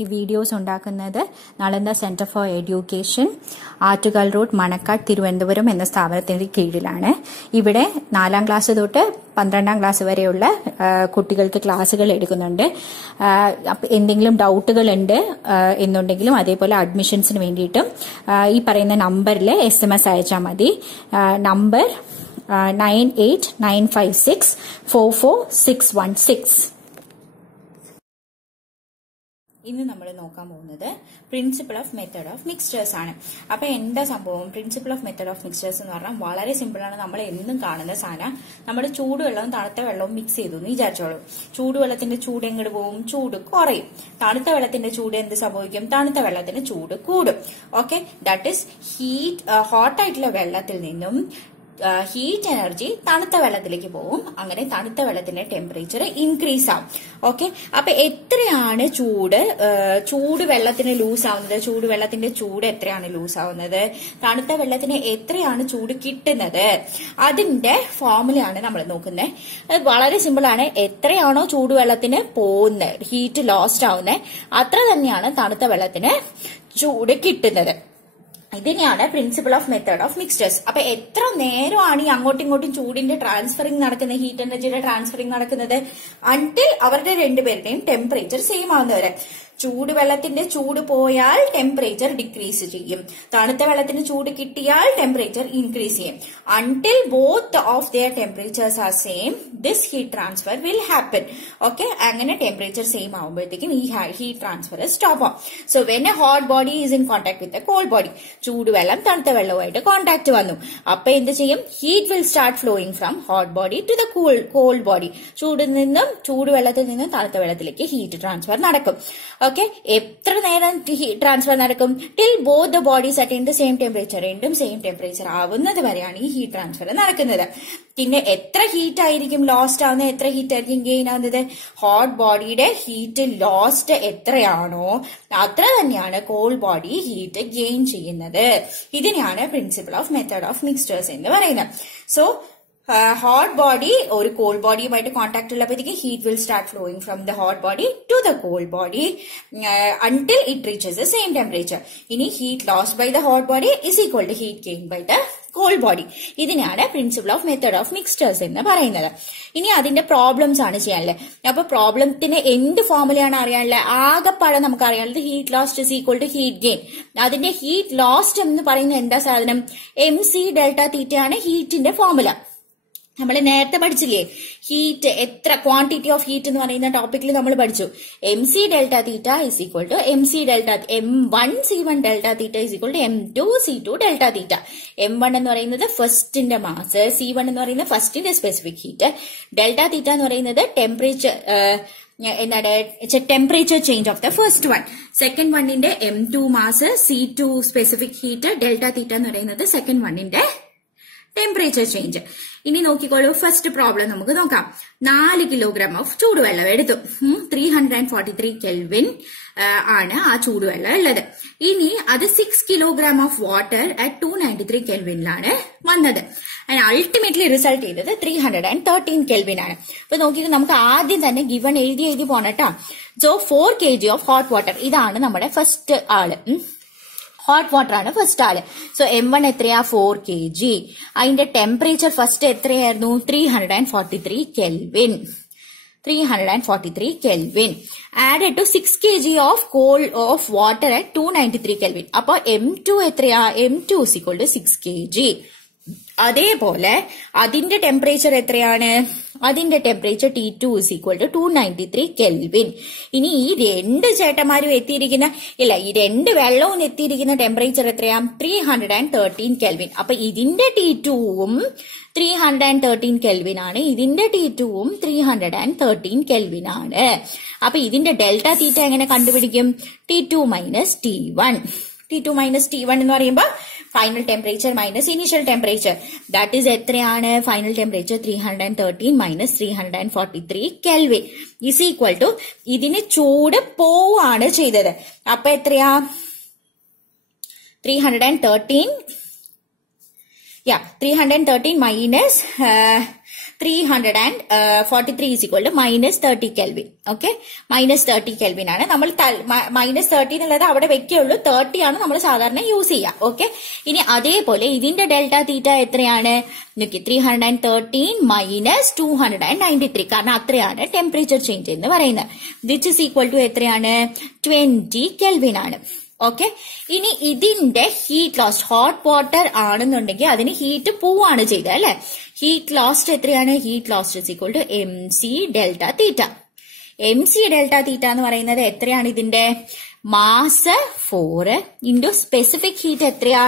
ഈ വീഡിയോസ് ഉണ്ടാക്കുന്നത് Nalanda center for education, Attukal road, Manacaud, Thiruvananthapuram എന്ന സ്ഥാപനത്തിന്റെ കീഴിലാണ്. ഇവിടെ 4ാം ക്ലാസ് തൊട്ട് 12ാം ക്ലാസ് വരെയുള്ള കുട്ടികൾക്ക് ക്ലാസ്സുകൾ എടുക്കുന്നുണ്ട്. എന്തെങ്കിലും ഡൗട്ടുകൾ ഉണ്ട് എന്നുണ്ടെങ്കിലും അതേപോലെ അഡ്മിഷൻസിന് വേണ്ടിയിട്ടും ഈ പറയുന്ന നമ്പറിൽ SMS അയച്ചാൽ മതി. നമ്പർ 9895644616. ഇന്ന് നമ്മൾ നോക്കാൻ പോകുന്നത് principle of method of mixtures ആണ്. അപ്പൊ എന്താ സംഭവം? Principle of method of mixtures എന്ന് പറഞ്ഞാൽ വളരെ സിമ്പിൾ ആണ്. നമ്മൾ എന്നും കാണുന്ന സാധനം. നമ്മൾ ചൂടുവെള്ളവും തണുത്ത വെള്ളവും മിക്സ് ചെയ്തു എന്ന് വിചാരിച്ചോളൂ. ചൂടുവെള്ളത്തിന്റെ ചൂട് എങ്ങോട്ട് പോകും? ചൂട് കുറയും. തണുത്ത വെള്ളത്തിന്റെ ചൂട് എന്ത് സംഭവിക്കും? തണുത്ത വെള്ളത്തിന്റെ ചൂട് കൂടും. ഓക്കെ, ദാറ്റ് ഈസ് ഹോട്ട് ആയിട്ടുള്ള വെള്ളത്തിൽ നിന്നും ഹീറ്റ് എനർജി തണുത്ത വെള്ളത്തിലേക്ക് പോകും. അങ്ങനെ തണുത്ത വെള്ളത്തിന്റെ ടെമ്പറേച്ചർ ഇൻക്രീസ് ആവും. ഓക്കെ, അപ്പൊ എത്രയാണ് ചൂട് വെള്ളത്തിന് ലൂസ് ആവുന്നത്? ചൂടുവെള്ളത്തിന്റെ ചൂട് എത്രയാണ് ലൂസ് ആവുന്നത്? തണുത്ത വെള്ളത്തിന് എത്രയാണ് ചൂട് കിട്ടുന്നത്? അതിന്റെ ഫോർമുലയാണ് നമ്മൾ നോക്കുന്നത്. വളരെ സിമ്പിൾ ആണ്. എത്രയാണോ ചൂടുവെള്ളത്തിന് പോകുന്നത്, ഹീറ്റ് ലോസ്റ്റ് ആവുന്നത്, അത്ര തന്നെയാണ് തണുത്ത വെള്ളത്തിന് ചൂട് കിട്ടുന്നത്. ഇതിനെയാണ് principle of method of mixtures. അപ്പൊ എത്ര നേരമാണ് ഈ അങ്ങോട്ടും ഇങ്ങോട്ടും ചൂടിന്റെ ട്രാൻസ്ഫറിങ് നടക്കുന്നത്, ഹീറ്റ് എനർജിയുടെ ട്രാൻസ്ഫറിങ് നടക്കുന്നത്? അൺടിൽ അവരുടെ രണ്ടുപേരുടെയും ടെമ്പറേച്ചർ സെയിം ആവുന്നവരെ. ചൂടുവെള്ളത്തിന്റെ ചൂട് പോയാൽ ടെമ്പറേച്ചർ ഡിക്രീസ് ചെയ്യും. തണുത്ത വെള്ളത്തിന് ചൂട് കിട്ടിയാൽ ടെമ്പറേച്ചർ ഇൻക്രീസ് ചെയ്യും. Until both of their temperatures are same, this heat transfer will happen. Okay, അങ്ങനെ ടെമ്പറേച്ചർ സെയിം ആവുമ്പോഴത്തേക്കും ഈ ഹീറ്റ് ട്രാൻസ്ഫർ സ്റ്റോപ്പ് ആവും. So when a hot body is in contact with a cold body, ചൂടുവെള്ളം തണുത്ത വെള്ളവുമായിട്ട് contact വന്നു. അപ്പൊ എന്ത് ചെയ്യും? Heat will start flowing from hot body to the cold body. ചൂടുവെള്ളത്തിൽ നിന്നും തണുത്ത വെള്ളത്തിലേക്ക് ഹീറ്റ് ട്രാൻസ്ഫർ നടക്കും. ഓക്കെ, എത്ര നേരം ട്രാൻസ്ഫർ നടക്കും? Till both the bodies attain the same temperature. രണ്ടും സെയിം ടെമ്പറേച്ചർ ആവുന്നത് വരെയാണ് ഈ ഹീറ്റ് ട്രാൻസ്ഫർ നടക്കുന്നത്. പിന്നെ എത്ര ഹീറ്റ് ആയിരിക്കും ലോസ്റ്റ് ആവുന്നത്, എത്ര ഹീറ്റ് ആയിരിക്കും ഗെയിൻ ആവുന്നത്? ഹോട്ട് ബോഡിയുടെ ഹീറ്റ് ലോസ്റ്റ് എത്രയാണോ അത്ര തന്നെയാണ് കോൾഡ് ബോഡി ഹീറ്റ് ഗെയിൻ ചെയ്യുന്നത്. ഇതിനെയാണ് principle of method of mixtures എന്ന് പറയുന്നത്. സോ ഹോട്ട് ബോഡി ഒരു കോൾഡ് ബോഡിയുമായിട്ട് കോൺടാക്ട് ഉള്ളപ്പോഴത്തേക്ക് heat will start flowing from the hot body to the cold body until it reaches the same temperature. ഇനി heat lost by the hot body is equal to heat gain by the cold body. ഇതിനാണ് principle of method of mixtures എന്ന് പറയുന്നത്. ഇനി അതിന്റെ problems ആണ് ചെയ്യാനുള്ളത്. അപ്പൊ പ്രോബ്ലത്തിന് എന്ത് ഫോർമുലയാണ് അറിയാനുള്ളത്? ആകെപ്പാടെ നമുക്ക് അറിയാനുള്ളത് heat lost is equal to heat gain. അതിന്റെ ഹീറ്റ് ലോസ്റ്റ് എന്ന് പറയുന്നത് എന്താ സാധനം? MC ഡെൽറ്റ തീറ്റ ആണ് ഹീറ്റിന്റെ ഫോർമുല. നമ്മൾ നേരത്തെ പഠിച്ചില്ലേ? ഹീറ്റ് എത്ര, ക്വാണ്ടിറ്റി ഓഫ് ഹീറ്റ് എന്ന് പറയുന്ന ടോപ്പിക്കിൽ നമ്മൾ പഠിച്ചു. MC delta theta is equal to M1C1 delta theta is equal to M2C2 delta theta. M1 എന്ന് പറയുന്നത് ഫസ്റ്റിന്റെ മാസ്, C1 എന്ന് പറയുന്നത് ഫസ്റ്റിന്റെ സ്പെസിഫിക് ഹീറ്റ്, ഡെൽറ്റ തീറ്റ എന്ന് പറയുന്നത് temperature temperature change of the first one. Second വണ്ണിന്റെ M2 mass, C2 specific heat, delta theta എന്ന് പറയുന്നത് സെക്കൻഡ് വണ്ണിന്റെ ടെമ്പറേച്ചർ ചേഞ്ച്. ഇനി നോക്കിക്കോളൂ, ഫസ്റ്റ് പ്രോബ്ലം നമുക്ക് നോക്കാം. 4 കിലോഗ്രാം ഓഫ് ചൂടുവെള്ളം എടുത്തു. 343 കെൽവിൻ ആണ് ആ ചൂടുവെള്ളം ഉള്ളത്. ഇനി അത് 6 കിലോഗ്രാം ഓഫ് വാട്ടർ അറ്റ് 293 കെൽവിനിലാണ് വന്നത്. അൾട്ടിമേറ്റ്ലി റിസൾട്ട് ചെയ്തത് 313 കെൽവിൻ ആണ്. അപ്പൊ നോക്കിയിട്ട് നമുക്ക് ആദ്യം തന്നെ ഗിവൺ എഴുതി പോണട്ടാ. So 4 kg of hot water, ഇതാണ് നമ്മുടെ ഫസ്റ്റ് ആള്. ഹോട്ട് വാട്ടർ ആണ് ഫസ്റ്റ് ആള്. സോ M1 എത്രയാ? 4 kg. അതിന്റെ ടെമ്പറേച്ചർ ഫസ്റ്റ് എത്രയായിരുന്നു? 343 kelvin. 343 kelvin added to 6 kg of water at 293 kelvin. അപ്പൊ M2 എത്രയാ? M2 is equal to 6 kg. അതേപോലെ അതിന്റെ ടെമ്പറേച്ചർ എത്രയാണ്? അതിന്റെ temperature T2 is equal to 293 kelvin. ഇനി ഈ രണ്ട് ചേട്ടന്മാരും എത്തിയിരിക്കുന്ന ഈ രണ്ട് വെള്ളവും എത്തിയിരിക്കുന്ന ടെമ്പറേച്ചർ എത്രയാ? 313 കെൽവിൻ. അപ്പൊ ഇതിന്റെ T2വും 313 കെൽവിൻ ആണ്, ഇതിന്റെ T2വും 313 കെൽവിൻ ആണ്. അപ്പൊ ഇതിന്റെ ഡെൽറ്റ തീറ്റ എങ്ങനെ കണ്ടുപിടിക്കും? T2 minus T1. T2 minus T1 എന്ന് പറയുമ്പോൾ final temperature minus initial temperature, that is എത്രയാണ്? Final temperature 313 minus 343 kelvin is equal to, ഇതിന് ചൂട് പോവാണ് ചെയ്തത്. അപ്പൊ എത്രയാ? 313 minus 343 is equal to minus 30 Kelvin. Okay, minus 30 Kelvin ആണ് നമ്മൾ minus 30 എന്നുള്ളത് അവിടെ വെക്കുള്ളൂ. 30 ആണ് നമ്മൾ സാധാരണ യൂസ് ചെയ്യുക. ഓക്കെ, ഇനി അതേപോലെ ഇതിന്റെ ഡെൽറ്റ തീറ്റ എത്രയാണ്? 313 minus 293, കാരണം അത്രയാണ് ടെമ്പറേച്ചർ ചേഞ്ച് എന്ന് പറയുന്നത്. വിച്ച് ഇസ് ഈക്വൽ ടു എത്രയാണ്? 20 Kelvin ആണ്. ഓക്കെ, ഇനി ഇതിന്റെ ഹീറ്റ് ലോസ്റ്റ്, ഹോട്ട് വാട്ടർ ആണെന്നുണ്ടെങ്കിൽ അതിന് ഹീറ്റ് പോവാണ് ചെയ്തത് അല്ലെ. ഹീറ്റ് ലോസ്റ്റ് എത്രയാണ്? Heat lost is equal to MC delta theta. MC delta theta എന്ന് പറയുന്നത് എത്രയാണ്? ഇതിന്റെ മാസ് 4 ഇൻറ്റു സ്പെസിഫിക് ഹീറ്റ് എത്രയാ?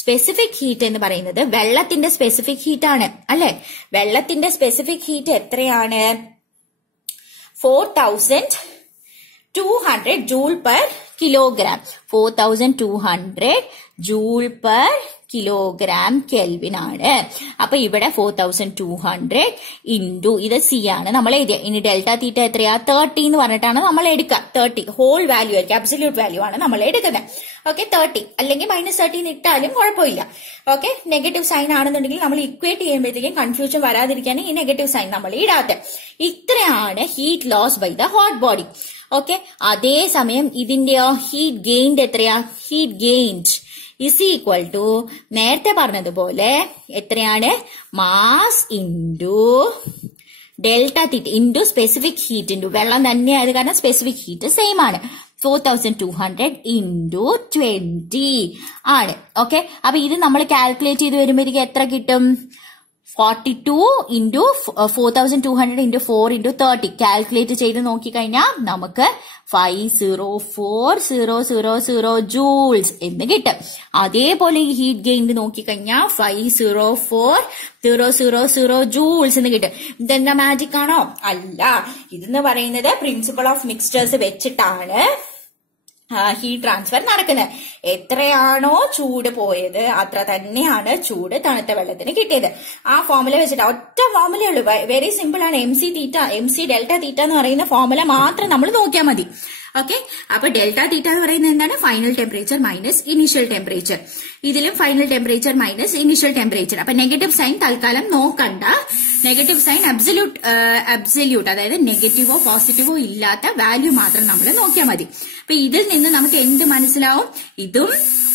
സ്പെസിഫിക് ഹീറ്റ് എന്ന് പറയുന്നത് വെള്ളത്തിന്റെ സ്പെസിഫിക് ഹീറ്റ് ആണ് അല്ലെ. വെള്ളത്തിന്റെ സ്പെസിഫിക് ഹീറ്റ് എത്രയാണ്? 4200 joule per kilogram. 4200 joule per kilogram kelvin ആണ്. അപ്പൊ ഇവിടെ 4200 ഇൻറ്റു ഇത് സി ആണ് നമ്മൾ എഴുതിയ. ഇനി ഡെൽറ്റ തീറ്റ എത്രയാ? 30 എന്ന് പറഞ്ഞിട്ടാണ് നമ്മൾ എടുക്കുക. 30 ഹോൾ വാല്യൂ ആയിരിക്കും, അബ്സല്യൂട്ട് വാല്യൂ ആണ് നമ്മൾ എടുക്കുന്നത്. ഓക്കെ, 30 അല്ലെങ്കിൽ -30 ഇട്ടാലും കുഴപ്പമില്ല. ഓക്കെ, നെഗറ്റീവ് സൈൻ ആണെന്നുണ്ടെങ്കിൽ നമ്മൾ ഇക്വേറ്റ് ചെയ്യുമ്പോഴത്തേക്കും കൺഫ്യൂഷൻ വരാതിരിക്കാൻ ഈ നെഗറ്റീവ് സൈൻ നമ്മൾ ഇടാത്ത. ഇത്രയാണ് heat loss by the hot body. Okay, അതേസമയം ഇതിന്റെയോ ഹീറ്റ് ഗെയിൻഡ് എത്രയാ? Heat gained is equal to നേരത്തെ പറഞ്ഞതുപോലെ എത്രയാണ്? Mass into delta theta into specific heat into വെള്ളം തന്നെയായത് കാരണം സ്പെസിഫിക് ഹീറ്റ് സെയിം ആണ്. 4200 ഇൻറ്റു 20 ആണ്. ഓക്കെ, അപ്പൊ ഇത് നമ്മൾ കാൽക്കുലേറ്റ് ചെയ്ത് വരുമ്പോഴേക്കും എത്ര കിട്ടും? 42 ഇൻറ്റു 4200 ഇൻറ്റു 4 ഇൻറ്റു 30 കാൽക്കുലേറ്റ് ചെയ്ത് നോക്കിക്കഴിഞ്ഞാൽ നമുക്ക് 504,000 ജൂൾസ് എന്ന് കിട്ടും. അതേപോലെ ഈ ഹീറ്റ് ഗെയിൻ നോക്കിക്കഴിഞ്ഞാൽ 504,000 ജൂൾസ് എന്ന് കിട്ടും. ഇതെന്താ മാജിക് ആണോ? അല്ല, ഇതെന്ന് പറയുന്നത് പ്രിൻസിപ്പിൾ ഓഫ് മിക്സ്ചേഴ്സ് വെച്ചിട്ടാണ് ഹീറ്റ് ട്രാൻസ്ഫർ നടക്കുന്നത്. എത്രയാണോ ചൂട് പോയത് അത്ര തന്നെയാണ് ചൂട് തണുത്ത വെള്ളത്തിന് കിട്ടിയത്. ആ ഫോർമുല വെച്ചിട്ട് ഒറ്റ ഫോർമുലേ ഉള്ളൂ, വെരി സിമ്പിൾ ആണ്. MC ഡെൽറ്റ തീറ്റ എന്ന് പറയുന്ന ഫോർമുല മാത്രം നമ്മൾ നോക്കിയാൽ മതി. ഓക്കെ, അപ്പൊ ഡെൽറ്റ തീറ്റ എന്ന് പറയുന്നത് എന്താണ്? Final temperature minus initial temperature. ഇതിലും final temperature minus initial temperature. അപ്പൊ നെഗറ്റീവ് സൈൻ തൽക്കാലം നോക്കണ്ട. നെഗറ്റീവ് സൈൻ അബ്സല്യൂട്ട് അതായത് നെഗറ്റീവോ പോസിറ്റീവോ ഇല്ലാത്ത വാല്യൂ മാത്രം നമ്മൾ നോക്കിയാൽ മതി. അപ്പൊ ഇതിൽ നിന്ന് നമുക്ക് എന്ത് മനസ്സിലാവും? ഇതും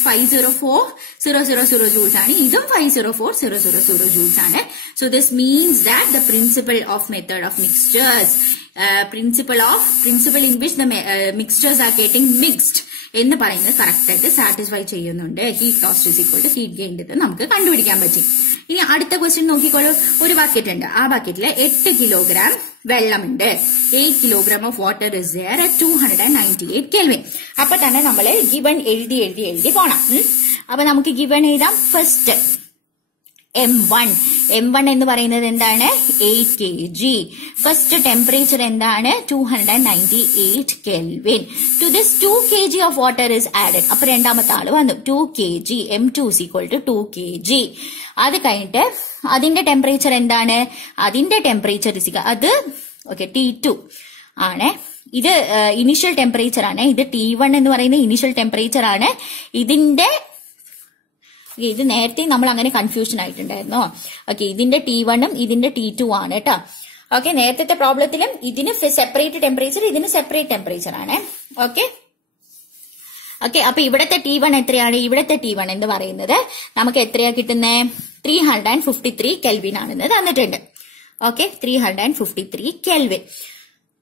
504,000 ജൂൾസ് ആണ്, ഇതും 504,000 ജൂൾസ് ആണ്. So this means that the principle of method of mixtures, principle in which the mixtures are getting mixed എന്ന് പറയുന്നത് കറക്റ്റ് ആയിട്ട് സാറ്റിസ്ഫൈ ചെയ്യുന്നുണ്ട്. Heat lost is equal to heat gained എന്ന് നമുക്ക് കണ്ടുപിടിക്കാൻ പറ്റും. ഇനി അടുത്ത ക്വസ്റ്റ്യൻ നോക്കിക്കോളൂ. ഒരു ബക്കറ്റ് ഉണ്ട്, ആ ബക്കറ്റിൽ 8 കിലോഗ്രാം വെള്ളമുണ്ട്. 8 kilogram of water is there at 298 kelvin. അപ്പൊ തന്നെ നമ്മൾ ഗിവൺ എഴുതി പോണം. അപ്പൊ നമുക്ക് ഗിവൺ എഴുതാം. ഫസ്റ്റ് M1 എന്ന് പറയുന്നത് എന്താണ്? 8 kg. ഫസ്റ്റ് ടെമ്പറേച്ചർ എന്താണ്? 298 kelvin. To this 2 kg of water is added. അപ്പൊ രണ്ടാമത്തെ ആള് വന്നു 2 kg. M2 is equal to 2 kg. അത് കഴിഞ്ഞിട്ട് അതിന്റെ ടെമ്പറേച്ചർ എന്താണ്? അതിന്റെ ടെമ്പറേച്ചർ അത് T2 ആണ്. ഇത് ഇനിഷ്യൽ ടെമ്പറേച്ചർ ആണ്. ഇത് T1 എന്ന് പറയുന്ന ഇനിഷ്യൽ ടെമ്പറേച്ചർ ആണ്. ഇത് നേരത്തെ നമ്മൾ അങ്ങനെ കൺഫ്യൂഷൻ ആയിട്ടുണ്ടായിരുന്നോ? ഓക്കെ, ഇതിന്റെ T1 ഉം ഇതിന്റെ T2 ആണ് കേട്ടോ. ഓക്കെ, നേരത്തെ പ്രോബ്ലത്തിലും ഇതിന് സെപ്പറേറ്റ് ടെമ്പറേച്ചർ, ഇതിന് സെപ്പറേറ്റ് ടെമ്പറേച്ചർ ആണ്. ഓക്കെ, അപ്പൊ ഇവിടത്തെ T1 എത്രയാണ്? ഇവിടത്തെ T1 എന്ന് പറയുന്നത് നമുക്ക് എത്രയാ കിട്ടുന്നത്? 353 കെൽവിൻ ആണെന്ന് തന്നിട്ടുണ്ട്. Okay, 353 kelvin.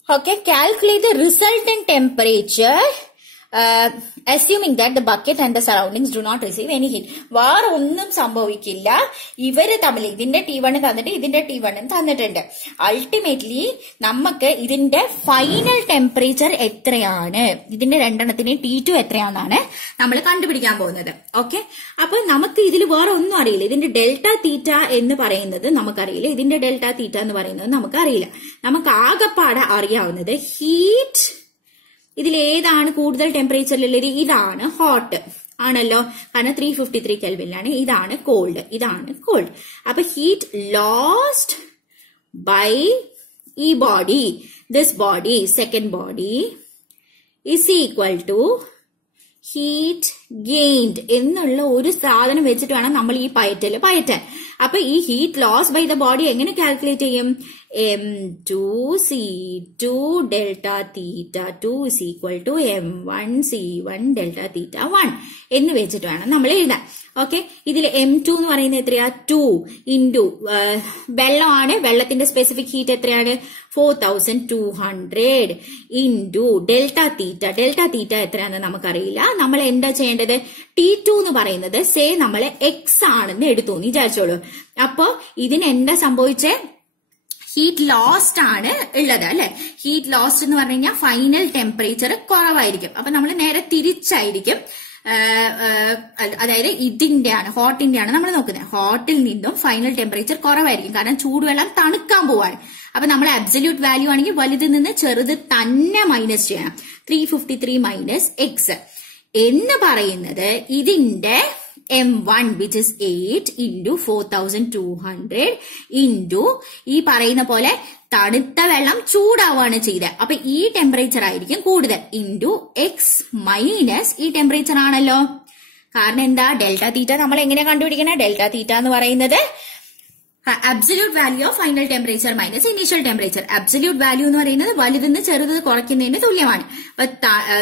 Okay, calculate the resultant temperature assuming that the bucket and the surroundings do not receive any heat. വേറെ ഒന്നും സംഭവിക്കില്ല. ഇവര് തമ്മിൽ ഇതിന്റെ T1 തന്നിട്ട് ഇതിന്റെ T1 തന്നിട്ടുണ്ട്. അൾട്ടിമേറ്റ്ലി നമുക്ക് ഇതിന്റെ ഫൈനൽ ടെമ്പറേച്ചർ എത്രയാണ്, ഇതിന്റെ രണ്ടെണ്ണത്തിന് T2 എത്രയാണെന്നാണ് നമ്മൾ കണ്ടുപിടിക്കാൻ പോകുന്നത്. ഓക്കെ, അപ്പൊ നമുക്ക് ഇതിൽ വേറെ ഒന്നും അറിയില്ല. ഇതിന്റെ ഡെൽറ്റ തീറ്റ എന്ന് പറയുന്നത് നമുക്കറിയില്ല, ഇതിന്റെ ഡെൽറ്റ തീറ്റ എന്ന് പറയുന്നത് നമുക്കറിയില്ല. നമുക്ക് ആകെപ്പാടെ അറിയാവുന്നത് ഹീറ്റ്, ഇതിലേതാണ് കൂടുതൽ ടെമ്പറേച്ചറിലുള്ളത്? ഇതാണ് ഹോട്ട് ആണല്ലോ, കാരണം 353 കെൽവിനിലാണ്. ഇതാണ് കോൾഡ്. അപ്പൊ ഹീറ്റ് ലോസ്റ്റ് ബൈ ഈ body, this body, second body, is equal to heat gained എന്നുള്ള ഒരു സാധനം വെച്ചിട്ട് വേണം നമ്മൾ ഈ പയറ്റല് പയറ്റാൻ. അപ്പൊ ഈ heat loss by the body എങ്ങനെ കാൽക്കുലേറ്റ് ചെയ്യും? M2C2 delta theta 2 is equal to M1C1 delta theta 1 എന്ന് വെച്ചിട്ട് വേണം നമ്മൾ എഴുതാൻ. ഓക്കെ, ഇതിൽ M2 എന്ന് പറയുന്നത് എത്രയാ? 2 ഇൻറ്റു വെള്ളമാണ്. വെള്ളത്തിന്റെ സ്പെസിഫിക് ഹീറ്റ് എത്രയാണ്? 4200 ഇൻറ്റു ഡെൽറ്റ തീറ്റ. ഡെൽറ്റ തീറ്റ എത്രയാണെന്ന് നമുക്കറിയില്ല. നമ്മൾ എന്താ ചെയ്യേണ്ടത്? T2 എന്ന് പറയുന്നത് സേ നമ്മൾ X ആണെന്ന് എടുത്തു എന്ന് വിചാരിച്ചോളൂ. അപ്പോ ഇതിന് എന്താ സംഭവിച്ചേ? ഹീറ്റ് ലോസ്റ്റ് ആണ് ഉള്ളത് അല്ലെ. ഹീറ്റ് ലോസ്റ്റ് എന്ന് പറഞ്ഞു കഴിഞ്ഞാൽ ഫൈനൽ ടെമ്പറേച്ചർ കുറവായിരിക്കും. അപ്പൊ നമ്മൾ നേരെ തിരിച്ചായിരിക്കും, അതായത് ഇതിന്റെയാണ് ഹോട്ടിന്റെയാണ് നമ്മൾ നോക്കുന്നത്. ഹോട്ടിൽ നിന്നും ഫൈനൽ ടെമ്പറേച്ചർ കുറവായിരിക്കും, കാരണം ചൂടുവെള്ളം തണുക്കാൻ പോവാണ്. അപ്പൊ നമ്മൾ അബ്സല്യൂട്ട് വാല്യൂ ആണെങ്കിൽ വലുതിൽ നിന്ന് ചെറുത് തന്നെ മൈനസ് ചെയ്യണം. 353 മൈനസ് എക്സ് എന്ന് പറയുന്നത് ഇതിന്റെ M1 which is 8 into 4200 into ഈ പറയുന്ന പോലെ തണുത്ത വെള്ളം ചൂടാവാണ് ചെയ്തത്. അപ്പൊ ഈ ടെമ്പറേച്ചർ ആയിരിക്കും കൂടുതൽ ഇൻറ്റു എക്സ് മൈനസ് ഈ ടെമ്പറേച്ചർ ആണല്ലോ. കാരണം എന്താ? ഡെൽറ്റ തീറ്റ നമ്മൾ എങ്ങനെയാ കണ്ടുപിടിക്കണേ? ഡെൽറ്റ തീറ്റ എന്ന് പറയുന്നത് absolute value of final temperature minus initial temperature. Absolute value എന്ന് പറയുന്നത് വലുതെന്ന് ചെറുത് കുറയ്ക്കുന്നതിന് തുല്യമാണ്. അപ്പൊ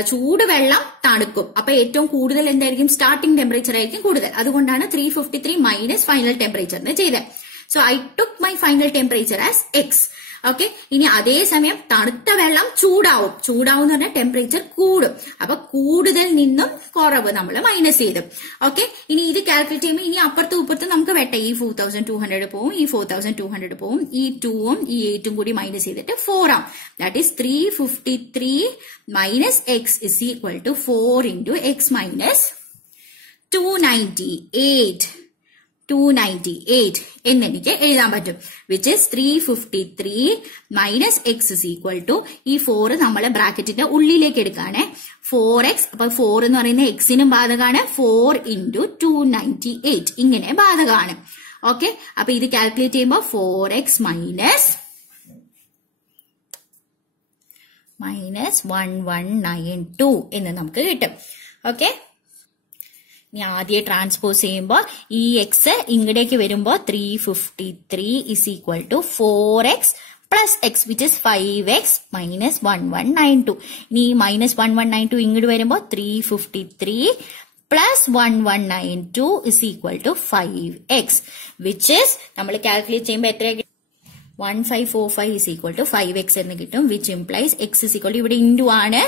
ചൂടുവെള്ളം തണുക്കും. അപ്പൊ ഏറ്റവും കൂടുതൽ എന്തായിരിക്കും? സ്റ്റാർട്ടിംഗ് ടെമ്പറേച്ചർ ആയിരിക്കും കൂടുതൽ. അതുകൊണ്ടാണ് 353 മൈനസ് ഫൈനൽ ടെമ്പറേച്ചർ എന്ന് ചെയ്തത്. So I took my final temperature as X. Okay, ഇനി അതേസമയം തണുത്ത വെള്ളം ചൂടാവും. ചൂടാവും എന്ന് പറഞ്ഞാൽ ടെമ്പറേച്ചർ കൂടും. അപ്പൊ കൂടുതൽ നിന്നും കുറവ് നമ്മൾ മൈനസ് ചെയ്തു. ഓക്കെ, ഇനി ഇത് കാൽക്കുലേറ്റ് ചെയ്യുമ്പോൾ ഇനി അപ്പുറത്തും ഇപ്പുറത്തും നമുക്ക് വെട്ടെ. ഈ 4200 പോവും, ഈ 4200 പോവും, ഈ 2ഉം ഈ 8ഉം കൂടി മൈനസ് ചെയ്തിട്ട് 4 ആവും. That is 353 minus x is equal to 4 into x minus 298 എന്നെനിക്ക് എഴുതാൻ പറ്റും. Which is 353 minus x is equal to ഈ 4 നമ്മളെ ബ്രാക്കറ്റിന്റെ ഉള്ളിലേക്ക് എടുക്കാണ്. 4x. അപ്പൊ 4 എന്ന് പറയുന്നത് എക്സിനും ബാധകമാണ്. 4 ഇൻറ്റു 298 ഇങ്ങനെ ബാധകമാണ്. ഓക്കെ, അപ്പൊ ഇത് കാൽക്കുലേറ്റ് ചെയ്യുമ്പോൾ 4x മൈനസ് 1192 എന്ന് നമുക്ക് കിട്ടും. ഓക്കെ, ഇനി ആദ്യം ട്രാൻസ്പോസ് ചെയ്യുമ്പോൾ ഈ എക്സ് ഇങ്ങടേക്ക് വരുമ്പോൾ 353 is equal to 4x plus x which is 5x minus 1192. ഇനി മൈനസ് 1192 ഇങ്ങോട്ട് വരുമ്പോൾ 353 plus 1192 is equal to 5x which is നമ്മൾ കാൽക്കുലേറ്റ് ചെയ്യുമ്പോൾ എത്ര? 1545 is equal to 5x എന്ന് കിട്ടും. which implies x is equal to ഇവിടെ ഇൻറ്റു ആണ്.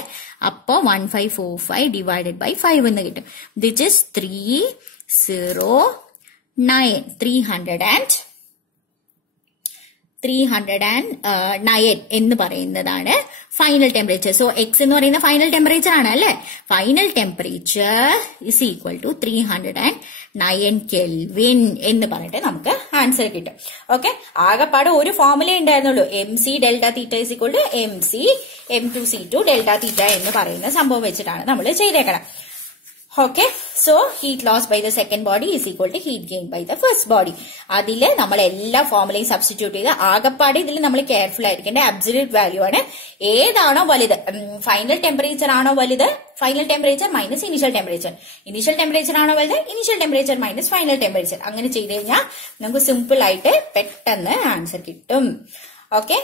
അപ്പോ 1545 divided by 5 എന്ന് കിട്ടും. which is 309 എന്ന് പറയുന്നതാണ് ഫൈനൽ ടെമ്പറേച്ചർ. സോ എക്സ് എന്ന് പറയുന്ന ഫൈനൽ ടെമ്പറേച്ചർ ആണ് അല്ലെ. Final temperature is equal to 309 kelvin എന്ന് പറഞ്ഞിട്ട് നമുക്ക് ആൻസർ കിട്ടും. ഓക്കെ, ആകെപ്പാടെ ഒരു ഫോർമുല ഉണ്ടായിരുന്നുള്ളൂ. MC delta theta is equal to MC M2C2 delta theta എന്ന് പറയുന്ന സംഭവം വെച്ചിട്ടാണ് നമ്മൾ ചെയ്തേക്കണം. Okay, so heat loss by the second body is equal to heat gain by the first body. അതില് നമ്മൾ എല്ലാ ഫോർമുലയും സബ്സ്റ്റിറ്റ്യൂട്ട് ചെയ്ത് ആകെപ്പാട് ഇതിൽ നമ്മൾ കെയർഫുൾ ആയിരിക്കേണ്ട അബ്സല്യൂട്ട് വാല്യൂ ആണ്. ഏതാണോ വലുത്, ഫൈനൽ ടെമ്പറേച്ചർ ആണോ വലുത്, final temperature minus initial temperature. Initial temperature ആണോ വലുത്, initial temperature minus final temperature. അങ്ങനെ ചെയ്ത് കഴിഞ്ഞാൽ നമുക്ക് സിമ്പിൾ ആയിട്ട് പെട്ടെന്ന് ആൻസർ കിട്ടും. ഓക്കെ.